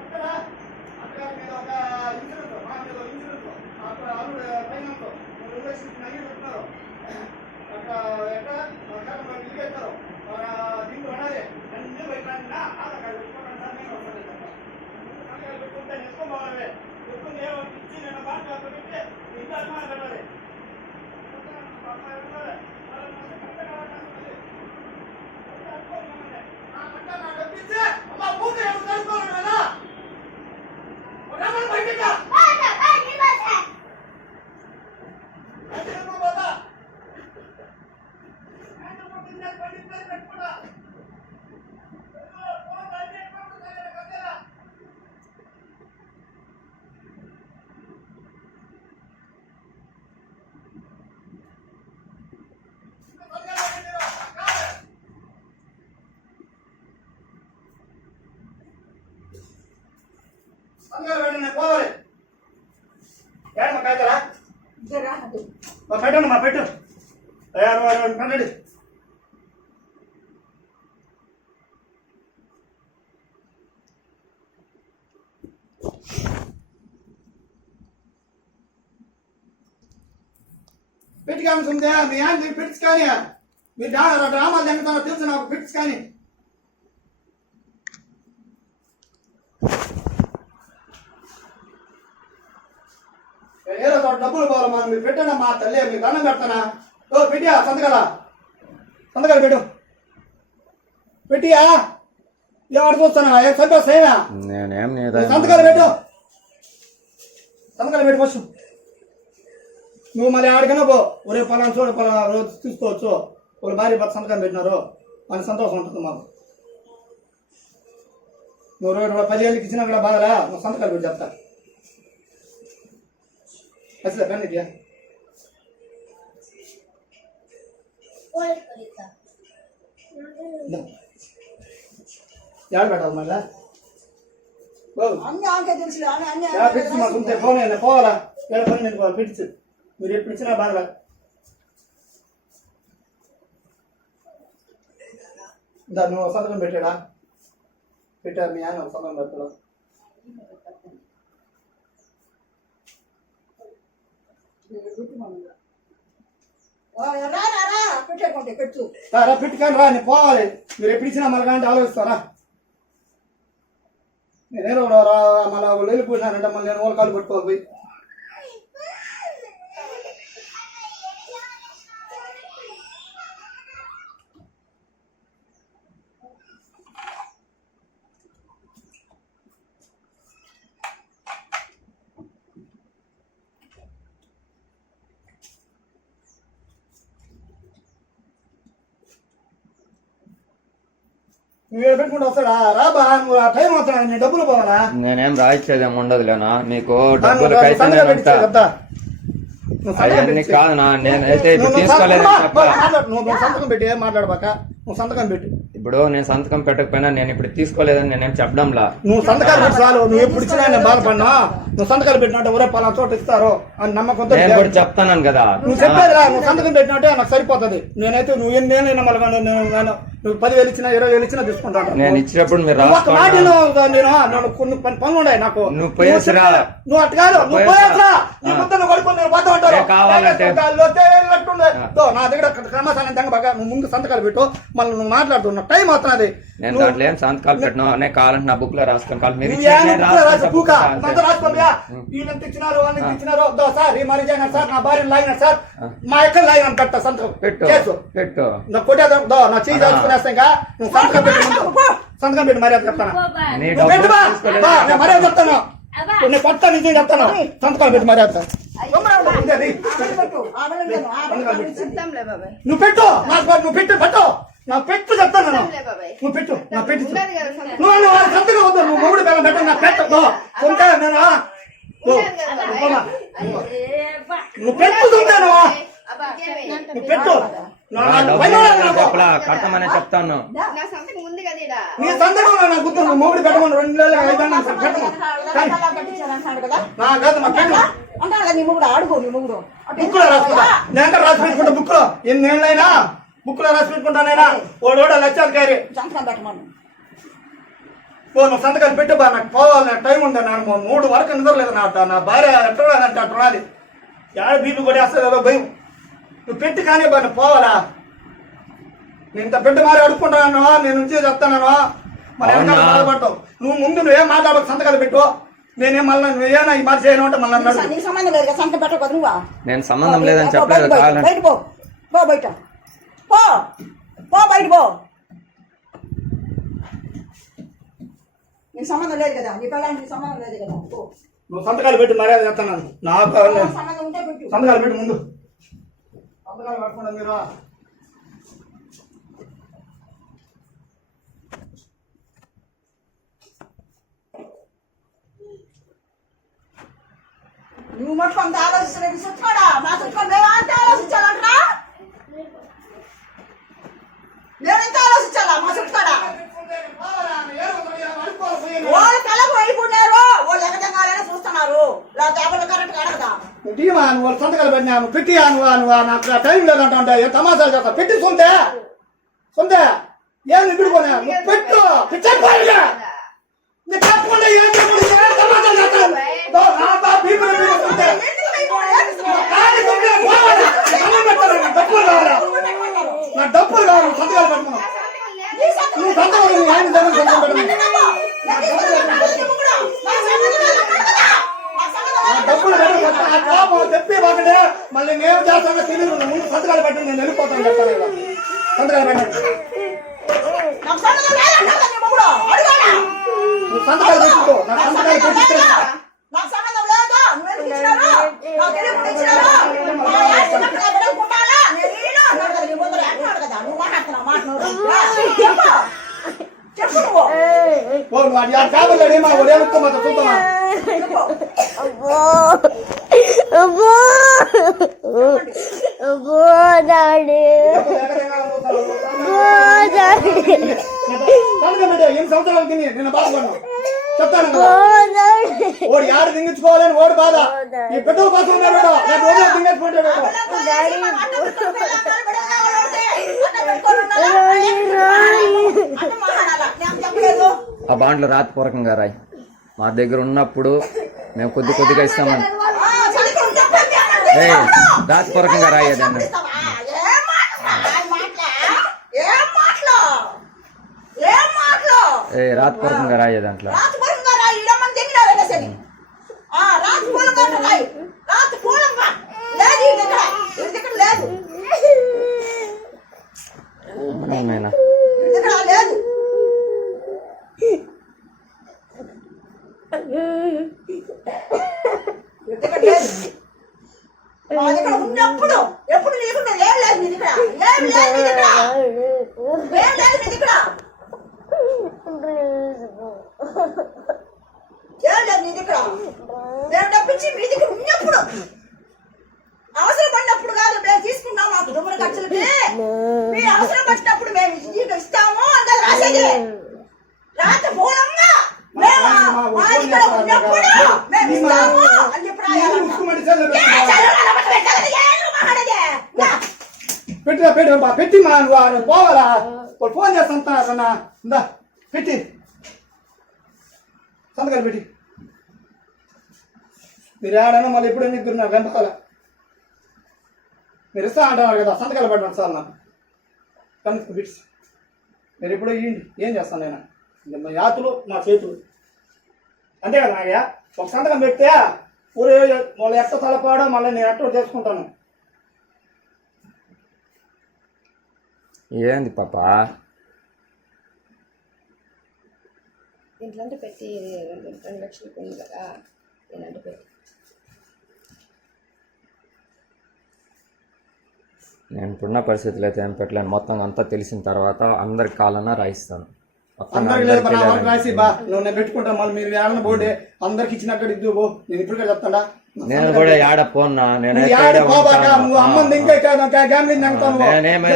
అక్కడ అక్కడ మీద ఒక ఇన్సూరెన్స్ మా మీద ఒక ఇన్సూరెన్స్ అక్కడ అల్లుడు ఫైనాన్స్ రెండు లక్షలు నగి పెట్టున్నారు అక్కడ ఎక్కడ అక్కడ ఇల్లు పెట్టారు దీంట్లో ఉండాలి అన్ని పెట్టినా ఆధార్ కార్డు పెట్టుకోండి సార్ నేను వస్తాను ఆధార్ కార్డు పెట్టుకుంటే ఎత్తుకోవాలి ఎత్తుకుని ఏమో ఇచ్చి నేను బాగా పెట్టి ఇంత అభిమానం పెట్టాలి అందరూ వెంటనే పోవాలి ఏడమ్మ కాయతరా మా పెట్టండి మా పెట్టు తయారు వారు పెట్టండి పెట్టి కానీ సుందే మీ మీరు పిట్స్ కానీ డ్రా డ్రామాలు జరుగుతారో తెలుసు నాకు పిట్స్ కానీ. ఏదో చోట డబ్బులు పోవాలమ్మా మీరు పెట్టండి మా తల్లి మీకు దండం పెడతానా? ఓ పెట్టియా సంతకాల? సంతకాలు పెట్టు. పెట్టియా? ఎవరు చూస్తానా? ఏ సంతోషమేనా నేనేం నీ సంతకాలు పెట్టు. సంతకాలు పెట్టు ఫస్ట్ నువ్వు మళ్ళీ ఆడికైనా పో ఒరే పలానా చూడు పలానా రోజు తీసుకోవచ్చు ఒక భార్య భర్త సంతకం పెట్టినారు మన సంతోషం ఉంటుంది మాకు నువ్వు రోజు పది ఏళ్ళకి ఇచ్చినా కూడా బాధలా నువ్వు సంతకాలు పెట్టి చెప్తా అసలు పెన్ ఇదియా ಯಾರು ಬೇಡ ಮಲ್ಲ అన్ని ఆంకే తెలుసులే అన్ని అన్ని యా పిచ్చి మా సుంతే ఫోన్ అయినా పోవాలా ఏడ పని నేను పిచ్చి మీరు ఎప్పుడు ఇచ్చినా బాధలా దా నువ్వు సంతకం పెట్టాడా? పెట్టా మీ ఆయన సంతకం పెడతాడు? రా రా పెట్టు రా రా పెట్టుకొని రా నేను పోవాలి. మీరు ఎప్పుడు ఇచ్చినా మళ్ళీ అంటే ఆలోచిస్తారా నేనేదో రా మళ్ళీ వాళ్ళు వెళ్ళిపోయినానంటే మళ్ళీ నేను వాళ్ళ కాలు పట్టుకోకపోయి నువ్వు ఏడ పెట్టుకుంటూ వస్తాడా? రా బా నువ్వు ఆ టైం వస్తాడా నేను డబ్బులు పోవాలా? నేనేం రాయిచ్చేదేం ఉండదులేనా? నువ్వు పెట్టించు అంతా- కదా. నువ్వు సంతకం అవన్నీ పెట్టించు. కాదు నా నేనైతే ఇప్పుడు నువ్వు సంతకం- చెప్పాలా మాట్లాడు. నువ్వు సంతకం పెట్టి ఏం మాట్లాడబాక? నువ్వు సంతకం పెట్టు. ఇప్పుడు నేను సంతకం పెట్టకపోయినా నేను ఇప్పుడు తీసుకోలేదని నేనేం చెప్పడంలా? నువ్వు సంతకాలు పెట్టి చాలు నువ్వు ఎప్పుడు ఇచ్చినా నేను బాధపడినా. నువ్వు సంతకాలు పెట్టినట్టు ఎవరో పలానా చోట ఇస్తారు అని నమ్మకంతో నేను కూడా చెప్తాను కదా. నువ్వు చెప్పేది రా నువ్వు సంతకం పెట్టినట్టే నాకు సరిపోతుంది. నేనైతే నువ్వు ఎన్ని మళ్ళీ నేను- నేను- నేను- నువ్వు పదివేలు ఇచ్చినా ఇరవై వేలు ఇచ్చినా తీసుకుంటాను నేను ఇచ్చినప్పుడు మీరు ఒక మాట నేను నేను కొన్ని పని పనులు ఉన్నాయి నాకు. నువ్వు. చెప్పే- నువ్వు అట్లా కాదు నువ్వు పోయేసిరా. పోయేసిరా నీ ముద్దను కొడుకుని నేను పోతా ఉంటారు నా దగ్గర క్రమశాలం తెంగ బాగా నువ్వు ముందు సంతకాలు పెట్టు. మళ్ళీ నువ్వు మాట్లాడుతున్నా టైం అవుతున్నది. నేను దాంట్లో ఏం సంతకాలు పెట్టను అనే కావాలంటే నా బుక్లో రాసుకోండి. కావాలి మీరు నేను. వీళ్ళంత ఇచ్చినారు వాళ్ళంత ఇచ్చినారు సార్ ఈ మరి సార్ నా భార్యను లాగిన సార్ మా ఎక్కడ లాగిన పెట్ట సంతకం. పెట్టు పెట్టు. నా కొట్టేదా దో నా చేయి ఇంకా నువ్వు సంతకం పెట్టి ముందు. సంతకం పెట్టి మర్యాద చెప్తాను? నీ నువ్వు బా. నేను మర్యాద చెప్తాను. నేను కొత్త నిజం చెప్తాను. సంతకాలు పెట్టి మర్యాద. బాబాయ్. నువ్వు పెట్టు. నాకు నువ్వు పెట్టు పెట్టు. నా పెట్టు చెప్తాను నేను. బాబాయ్. నువ్వు పెట్టు. నా పెట్టు ఉన్నది కదా సంతకం. నువ్వు నువ్వు వాళ్ళ సంతకం వద్దు. నువ్వు మూడు బెల్లం పెట్టు నా పెట్టు. దో. సొంత నేను ఆ. దో. ఉన్నది కదా బాబాయ్. పోమా. అబ్బా. నువ్వు పెట్టు అబ్బా, నువ్వు పెట్టు. నా- నా నా-. చెప్పలా కడతామనే చెప్తాను. నా నీ సందర్భంలో నాకు గుర్తుంది మూడు పెట్టమని రెండు నెలలు ఐదు అన్నాను సార్. పెట్టమని కానీ కట్టించారంటాడు కదా. నా కాదు మా పెట్టు అంటాడు కదా నీ ముగ్గురు అడుగు నీ ముగ్గురు అటు బుక్లో రాసుకుంటా. నేను రాసి పెట్టుకుంటా బుక్లో ఎన్ని ఏళ్ళైనా బుక్లో రాసి పెట్టుకుంటానైనా ఓడు ఓడ లక్షలు పెట్టమను. ఓ నువ్వు సంతకాలు పెట్టు బా నాకు పోవాలి నాకు టైం ఉంది నాకు మూ- మూడు వరకు నిద్రలేదు నా నా భార్య ఎట్లా అంటే అట్లా రాలి ఏడ బీపీ కూడా వేస్తుంది ఏదో భయం. నువ్వు పెట్టి కానీ బా నువ్వు పోవాలా? నేను ఇంత పెట్టి మారి అడుక్కుంటాను నేను నుంచి చెప్తాను మరి అవునా? వెనకాల బాధపడతావు నువ్వు ముందు నువ్వేం మాట్లాడకు సంతకాలు పెట్టు. నేనేం మళ్ళీ నువ్వేనా ఈ మాట చేయను అంటే మళ్ళీ. నీకు సంబంధం లేదు కదా సంతకం పెట్టకూడదు నువ్వా? నేను సంబంధం లేదని పో, చెప్పలేదు బయట పో, పో. పో బయట. పో. పో బయట పో. నీకు సంబంధం లేదు కదా నీ పిల్లలకి సంబంధం లేదు కదా పో. నువ్వు సంతకాలు పెట్టి మర్యాద చేస్తాను. నాకు సంబంధం ఉంటే పెట్టు. సంతకాలు పెట్టి ముందు. పుస్తకాలు పెట్టుకుంటా మీరు. నువ్వు మొత్తం అంత ఆలోచించలేదు. చుట్టుకోడా మా చుట్టుకో మేము అంత ఆలోచించాలంటరా? నేను ఎంత ఆలోచించాలా? మా చుట్టుకోడా వాళ్ళు కలకు అయిపోయినారు వాళ్ళు ఎగదంగాలనే చూస్తున్నారు. లేకపోతే కరెక్ట్ అడగదా టీమా నువ్వు? సంతకాలు పెట్టినా నువ్వు? పెట్టి నువ్వు? నువ్వు? నాకు టైం లేదంట తమాషాలు చేస్తా పెట్టి సొంతే? సొంతే? ఏం విడిపోయినా నువ్వు పెట్టు. పిచ్చర్ పోయిగా నీకు చెప్పకుండా ఏం చెప్పకుండా ఏ తమాషాలు? కాదు కావాలా నా డబ్బులు కావాలి నువ్వు సంతకాలు పెట్టుకున్నావు నీ సంతకం నువ్వు సంతకాలు నువ్వు ఆయన దగ్గర సంతకం పెట్టమని పెట్టినావా? నేను తీసుకున్నాను, నువ్వు కూడా. నా సంబంధం లేదు అన్నాడు కదా. నా సంబంధం నా లేదు. డబ్బులు పెట్టు ఆ కోపం చెప్పి బాగుండే మళ్ళీ నేను చేస్తానో తెలియదు నువ్వు ముందు సంతకాలు పెట్టి నేను వెళ్ళిపోతాను చెప్తాను ఇలా. సంతకాలు పెట్టండి నాకు సంబంధం లేదు అన్నాడు కదా నీ మొగుడు. అడుగాడా? నువ్వు సంతకాలు పెట్టుకో నాకు నాకు సంతకాలు సంబంధం పెట్టి లేదా? నాకు సంబంధం లేదా? నువ్వు ఎందుకు ఇచ్చినారు? నాకు తెలియకుండా ఇచ్చినారు? మా ఆయన చిన్నప్పుడు నా బిడ్డలకు ఉండాలా? నేను ఈయన అన్నాడు కదా, నీ ముందర అంటున్నాడు కదా. నువ్వు మాట్లాడుతున్నావు, మాట నువ్వు. చెప్పు. చెప్పు నువ్వు. ఓ నువ్వు అది ఆ చేపలు అడిగి మా ఒరే ముక్క మాతో చూద్దామా చెప్పు. పెట్టే ఎన్ని సంవత్సరాలు తిని నేను బాధపడినా చెప్తాను ఓడి ఆడు దింగించుకోవాలని ఓడి బాధ ఈ పెద్దల కోసం ఉన్నాడు. నేను రోజు దింగేసుకుంటాడు. ఆ బాండ్లు రాతపూర్వకంగా రాయి మా దగ్గర ఉన్నప్పుడు మేము కొద్ది కొద్దిగా ఇస్తామని రాతపూర్వకంగా రాయేది అన్న ఆ, ఏం మాటలా? ఏం మాటలా? ఏం మాటలు? ఏం మాటలు? ఏ రాతపూర్వకంగా రాయే దాంట్లో రాతపూర్వకంగా రాయి, సరి. ఆ, రాతపూర్వకంగా రాయి. రాతపూర్వకంగా. లేదు ఇక్కడ. ఇక్కడ లేదు. ఏమైనా ఇది ఇక్కడ లేదు. ఇది ఇక్కడ లేదు. మా దగ్గర ఉన్నప్పుడు ఎప్పుడు నీకు ఏం లేదు నీ దగ్గర ఏం లేదు నీ దగ్గర ఏం లేదు నీ దగ్గర ఏం లేదు నీ దగ్గర డబ్బించి మీ దగ్గర ఉన్నప్పుడు అవసరం పడినప్పుడు కాదు మేము తీసుకుంటాం మా కుటుంబ ఖర్చులకి. మీరు అవసరం పడినప్పుడు మేము ఇస్తాము అంటే రాసేది. రాత మూలంగా మేము మా దగ్గర ఉన్నప్పుడు మేము ఇస్తాము అని ఏ పెట్టు. పట్టు మా నువ్వు పోవాలా? ఫోన్ చేస్తాను ఇందా పెట్టి. సంతకాలు పెట్టి. మీరు ఏడైనా మళ్ళీ ఎప్పుడు ఎందుకు వెంపకాల మీరు ఇస్తా అంటున్నారు కదా సంతకాలు పెట్టండి సార్ నాకు. కనుక బిట్స్ మీరు ఎప్పుడో ఏం చేస్తాను నేను? మా యాతులు మా చేతులు. అంతే కదా నాగయ్య? ఒక సంతకం పెడితే ఊరే వాళ్ళు ఎట్ట తలపాడో మళ్ళీ నేను ఎట్ట చేసుకుంటాను? ఏంది పాప? ఇంట్లో పెట్టి రెండు లక్షలు పోయింది కదా నేనంటే పెట్టి నేను ఇప్పుడున్న పరిస్థితులు అయితే ఏం పెట్టలేను. మొత్తం అంతా తెలిసిన తర్వాత అందరికి కాలన్నా రాయిస్తాను. రాసి బా. నేను పెట్టుకుంటా మళ్ళీ మీరు అందరికి ఇద్దు నేను ఇప్పుడు చెప్తాడా. నేను కూడా పోన్నా యాడ అంటావు నేనేమి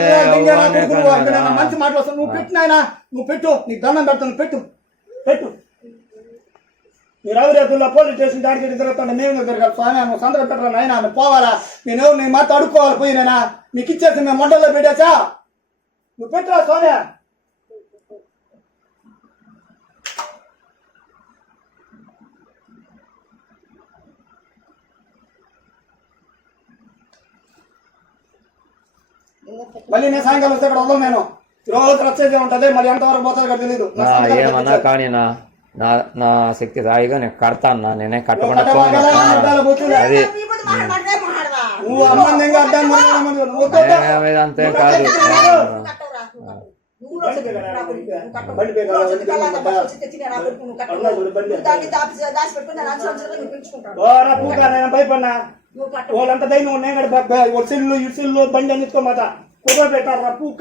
మంచి నువ్వు నాయనా నువ్వు పెట్టు నీకు దండం పెడతాను పెట్టు. పెట్టు. మీరు అవిరేతుల్లో పోలీస్ స్టేషన్ దాడికి తిరుగుతాను మేము తిరగాలి స్వామి? నువ్వు సందర్భం పెట్టరా నాయనా? నువ్వు పోవాలా? నేను ఎవరు నీ మాట అడుక్కోవాలి పోయి నేనా? నీకు ఇచ్చేసి మేము మండల్లో పెట్టేసా? నువ్వు పెట్టురా సోనియా మళ్ళీ నేను సాయంకాలం వస్తే ఇక్కడ వదలం నేను. రోజు రచ్చేది ఉంటది మళ్ళీ ఎంతవరకు పోతుంది ఇక్కడ తెలియదు ఏమన్నా కానీ నా నా నా శక్తి రాయిగా నేను కడతాను నా నేనే కట్టకుండా. అది అంతే కాదు. వాళ్ళంతా ఉన్నాయి బండి పెట్టారా పూక?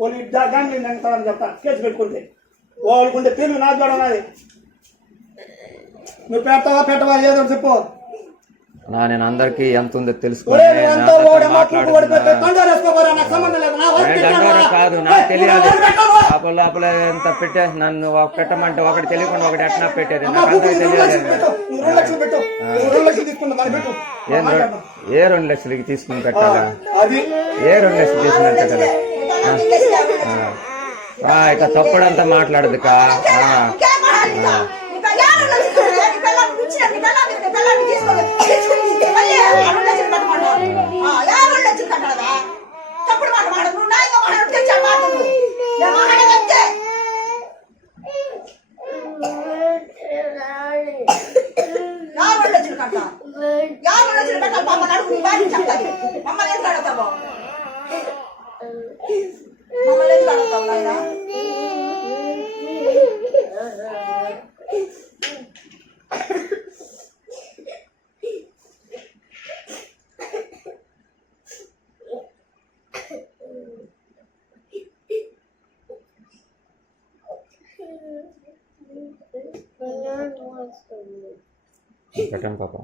వాళ్ళు ఇద్దరు గాంధీ అంటారని చెప్తా కేసు పెట్టుకుంటే. వాళ్ళకుంటే తెలివి నా చూడ నాది. నువ్వు పెడతావా పెట్టవా ఏదో చెప్పు. నా నేను అందరికి ఎంత ఉందో రా. కాదు. నాకు తెలియాలి? లోపల లోపల ఎంత పెట్టే? నన్ను ఒక పెట్టమంటే ఒకటి తెలియకుండా ఒకటి ఎట్లా పెట్టేది? ఏం రెండు లక్షలకి తీసుకుని పెట్టాలా ఏ రెండు లక్షలు తీసుకుని పెట్టాలి ఇక తప్పుడంతా మాట్లాడదు కా ఆ. ఇంకేం మాట్లాడాలి ఇంకా? ఇంకా యాభై లక్షలు తీసుకురా, నీ పిల్లాన్ని పిలిచినా, నీ పిల్లాన్ని, నీ పిల్లాన్ని తీసుకొని, తీసుకొని తీసుకొని మళ్ళీ యాభై లక్షలు కట్టమంటావు. ఆ, యాభై లక్షలు కట్టాలా? తప్పుడు మాట మాట్లాడు. నువ్వు న్యాయంగా మాట్లాడు, తెచ్చాడు మాట నువ్వు. నేను మాట్లాడేది అంతే. యాభై లక్షలు కట్టా. యాభై లక్షలు కట్టాలి, మమ్మల్ని అడుగు, నీ భార్య చెప్తాది. మమ్మల్ని ఎందుకు అడుగుతావు? మమ్మల్ని ఎందుకు అడుగుతావు నాయనా? పెట్టాను పాప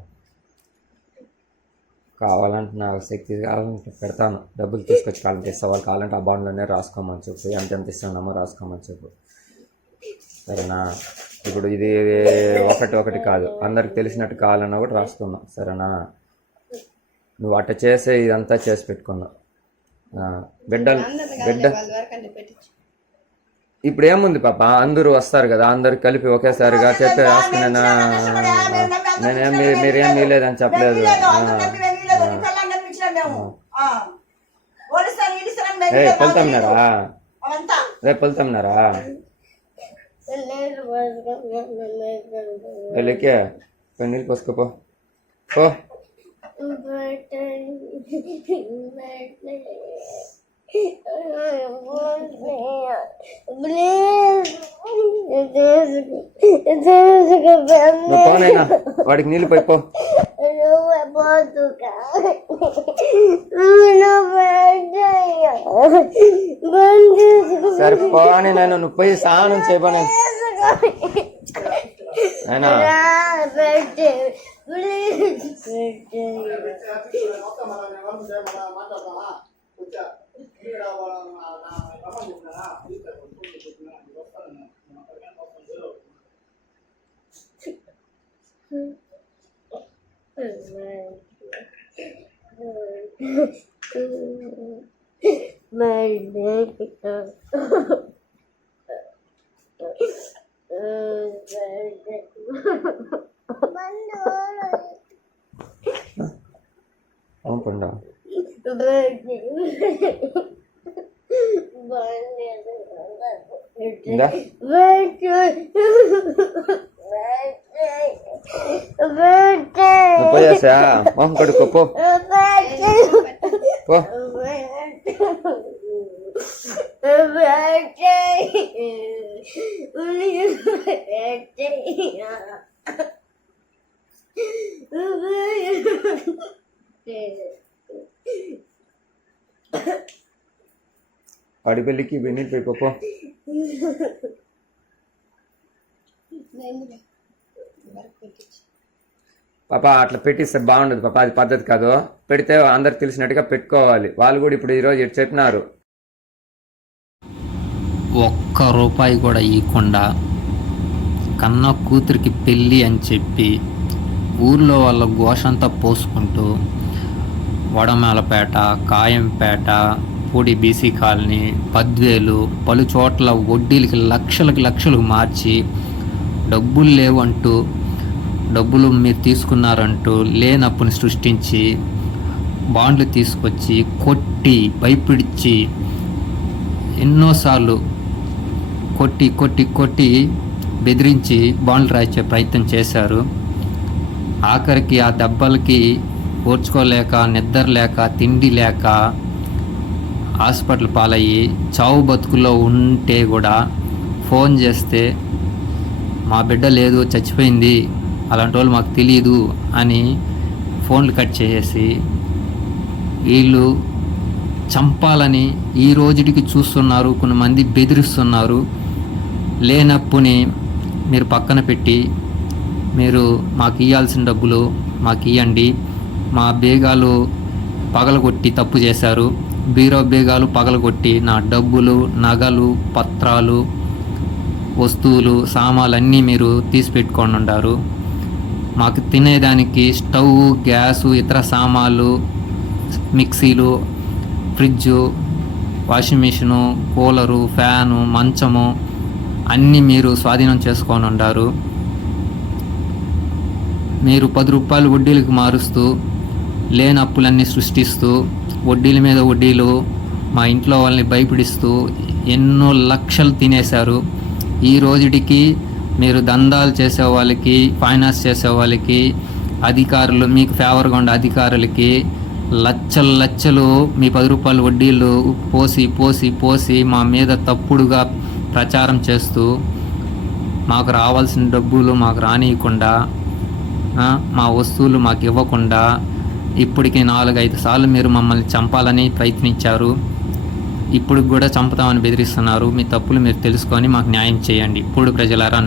కావాలంటే నా శక్తి కావాలంటే పెడతాను. డబ్బులు తీసుకొచ్చి కావాలంటే ఇస్తా వాళ్ళు కావాలంటే ఆ బాండ్లోనే రాసుకోమని చెప్పు. ఎంత ఎంత ఇస్తున్నామో రాసుకోమని చెప్పు. సరేనా? ఇప్పుడు ఇది ఒకటి ఒకటి కాదు. అందరికి తెలిసినట్టు కావాలన్నా కూడా రాసుకున్నాం సరేనా? నువ్వు అట్ట చేసే ఇదంతా చేసి పెట్టుకున్నావు. బిడ్డ బిడ్డ ఇప్పుడు ఏముంది పాప? అందరూ వస్తారు కదా. అందరు కలిపి ఒకేసారిగా చెప్పి రాసుకున్నా? నేనేం మీరేం మీలేదని చెప్పలేదు. ఏ వెళ్తామన్నారా? రేపు వెళ్తామన్నారా? వెళ్ళకే పోయి నీళ్ళు పోసుకోపో. పో. వాడికి నీళ్ళు పోయి పో సరే పోనీ నేను నువ్వు పోయి స్నానం చేయబోనే అయినా మొత్తం మన నేను వర్క్ చేయ- మన మాట్లాడదామా? వచ్చా. ఇక్కడ వాళ్ళ- నా- నా రమ్మని చెప్పినారా? తీసుకెళ్ళి ఫోన్ చెప్పినా, నేను వస్తాను నేను. నేను అక్కడికి వస్తాను, జీరో. అవును పండు ఇందా నువ్వు చేసా మొహం కడుక్కో పో పో వాడి పెళ్ళికి వెన్నీళ్ళు పోయి పో, పో నేను పాప అట్లా పెట్టిస్తే బాగుండదు పాప అది పద్ధతి కాదు. పెడితే అందరికి తెలిసినట్టుగా పెట్టుకోవాలి. వాళ్ళు కూడా ఇప్పుడు ఈరోజు ఇటు చెప్పినారు. ఒక్క రూపాయి కూడా ఇవ్వకుండా కన్న కూతురికి పెళ్ళి అని చెప్పి ఊర్లో వాళ్ళ ఘోషంతా పోసుకుంటూ వడమేలపేట కాయంపేట పూడి బీసీ కాలనీ పద్వేలు పలు చోట్ల వడ్డీలకి లక్షలకి లక్షలు మార్చి డబ్బులు లేవంటూ డబ్బులు మీరు తీసుకున్నారంటూ లేనప్పుని సృష్టించి బాండ్లు తీసుకొచ్చి కొట్టి భయపిడిచి ఎన్నోసార్లు కొట్టి కొట్టి కొట్టి బెదిరించి బాండ్లు రాయించే ప్రయత్నం చేశారు. ఆఖరికి ఆ దెబ్బలకి ఓర్చుకోలేక నిద్ర లేక తిండి లేక హాస్పిటల్ పాలయ్యి చావు బతుకులో ఉంటే కూడా ఫోన్ చేస్తే మా బిడ్డ లేదు చచ్చిపోయింది అలాంటి వాళ్ళు మాకు తెలియదు అని ఫోన్లు కట్ చేసేసి వీళ్ళు చంపాలని ఈ రోజుటికి చూస్తున్నారు కొంతమంది బెదిరిస్తున్నారు. లేనప్పుని మీరు పక్కన పెట్టి మీరు మాకు ఇవ్వాల్సిన డబ్బులు మాకు ఇవ్వండి మా బేగాలు పగలగొట్టి తప్పు చేశారు. బీరో బేగాలు పగలగొట్టి నా డబ్బులు నగలు పత్రాలు వస్తువులు సామాన్లు అన్నీ మీరు తీసి పెట్టుకొని ఉండారు మాకు తినేదానికి స్టవ్ గ్యాసు ఇతర సామాన్లు మిక్సీలు fridge washing machine cooler fan మంచము అన్నీ మీరు స్వాధీనం చేసుకొని ఉండారు. మీరు పది రూపాయలు వడ్డీలకు మారుస్తూ లేని అప్పులన్నీ సృష్టిస్తూ వడ్డీల మీద వడ్డీలు మా ఇంట్లో వాళ్ళని భయపిడిస్తూ ఎన్నో లక్షలు తినేశారు. ఈ రోజుటికి మీరు దందాలు చేసే వాళ్ళకి ఫైనాన్స్ చేసే వాళ్ళకి అధికారులు మీకు ఫేవర్గా ఉండే అధికారులకి లచ్చలు లచ్చలు మీ పది రూపాయలు వడ్డీలు పోసి పోసి పోసి మా మీద తప్పుడుగా ప్రచారం చేస్తూ మాకు రావాల్సిన డబ్బులు మాకు రానియకుండా మా వస్తువులు మాకు ఇవ్వకుండా ఇప్పటికి నాలుగైదు సార్లు మీరు మమ్మల్ని చంపాలని ప్రయత్నించారు. ఇప్పుడు కూడా చంపుతామని బెదిరిస్తున్నారు. మీ తప్పులు మీరు తెలుసుకొని మాకు న్యాయం చేయండి. ఇప్పుడు ప్రజలారా